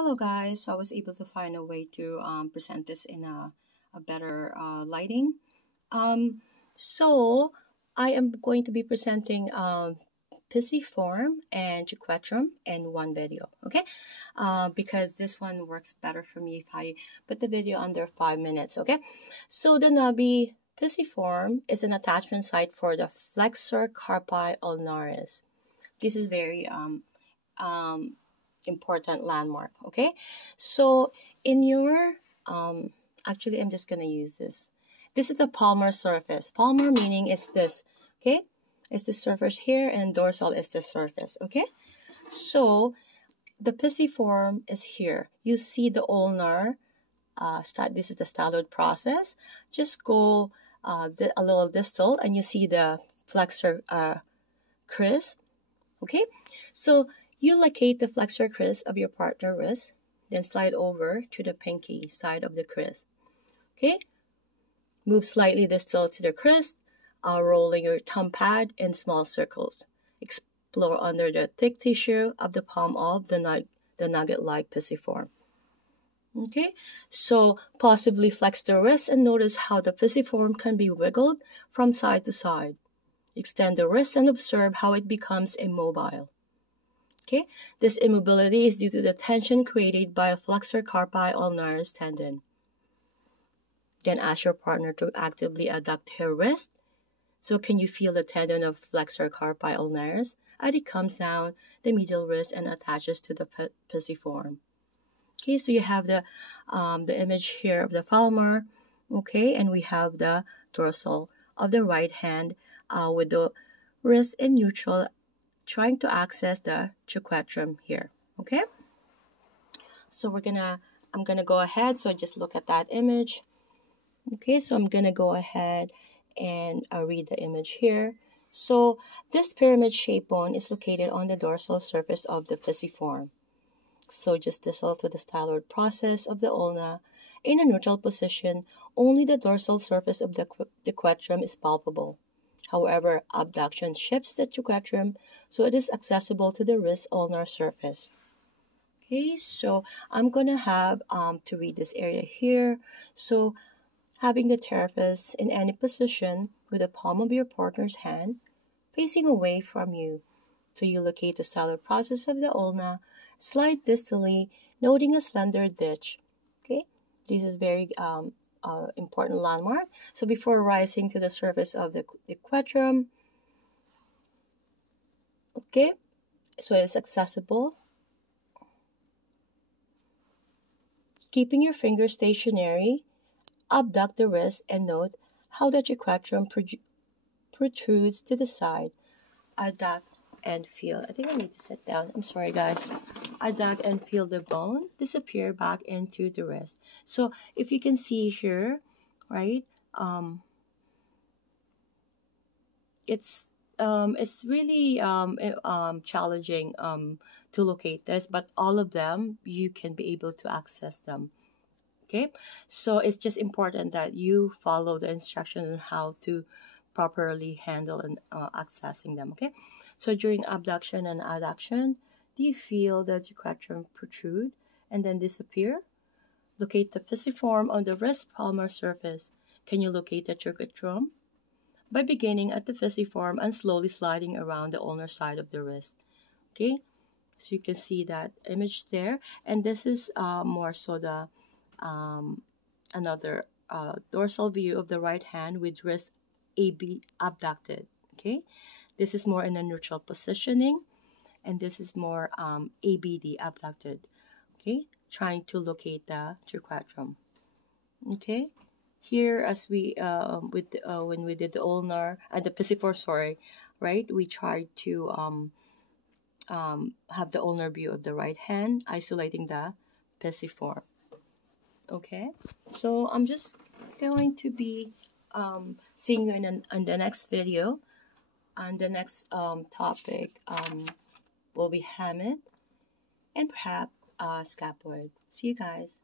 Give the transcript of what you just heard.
Hello guys, so I was able to find a way to present this in a better lighting. So I am going to be presenting Pisiform and Triquetrum in one video, okay? Because this one works better for me if I put the video under 5 minutes, okay? So the knobby Pisiform is an attachment site for the flexor carpi ulnaris. This is very important landmark, okay? So in your actually I'm just gonna use this. This is the palmar surface. Palmar meaning is this, okay? It's the surface here, and dorsal is the surface, okay? So the pisiform is here. You see the ulnar. This is the styloid process. Just go a little distal, and you see the flexor crest. Okay, so you locate the flexor crest of your partner wrist, then slide over to the pinky side of the crest. Okay, move slightly distal to the crest, rolling your thumb pad in small circles. Explore under the thick tissue of the palm of the nugget-like pisiform. Okay, so possibly flex the wrist and notice how the pisiform can be wiggled from side to side. Extend the wrist and observe how it becomes immobile. Okay, this immobility is due to the tension created by a flexor carpi ulnaris tendon. Then ask your partner to actively adduct her wrist. So can you feel the tendon of flexor carpi ulnaris as it comes down the medial wrist and attaches to the pisiform? Okay, so you have the image here of the palmar. Okay, and we have the dorsal of the right hand with the wrist in neutral, trying to access the triquetrum here. Okay, so I'm gonna go ahead. So just look at that image. Okay, so I'm gonna go ahead and read the image here. So this pyramid-shaped bone is located on the dorsal surface of the pisiform. So just distal to the styloid process of the ulna. In a neutral position, only the dorsal surface of the triquetrum is palpable. However, abduction shifts the triquetrum so it is accessible to the wrist ulnar surface. Okay, so I'm going to have to read this area here. So having the therapist in any position with the palm of your partner's hand facing away from you. So you locate the styloid process of the ulna, slide distally, noting a slender ditch. Okay, this is very important landmark. So before rising to the surface of the triquetrum, okay, so it's accessible. Keeping your fingers stationary, abduct the wrist and note how the triquetrum protrudes to the side. Adduct and feel. I think I need to sit down. I'm sorry, guys. Adduct and feel the bone disappear back into the wrist. So if you can see here, right? It's really challenging to locate this, but all of them you can be able to access them. Okay, so it's just important that you follow the instructions on how to properly handle and accessing them. Okay, so during abduction and adduction, do you feel the triquetrum protrude and then disappear? Locate the pisiform on the wrist palmar surface. Can you locate the triquetrum? By beginning at the pisiform and slowly sliding around the ulnar side of the wrist. Okay, so you can see that image there, and this is more so the another dorsal view of the right hand with wrist AB abducted. Okay, this is more in a neutral positioning, and this is more ABD abducted. Okay, trying to locate the triquetrum. Okay, here as we when we did the ulnar the pisiform, sorry, right? We tried to have the ulnar view of the right hand, isolating the pisiform. Okay, so I'm just going to be seeing you in the next video. And the next topic will be hamate and perhaps scaphoid. See you guys.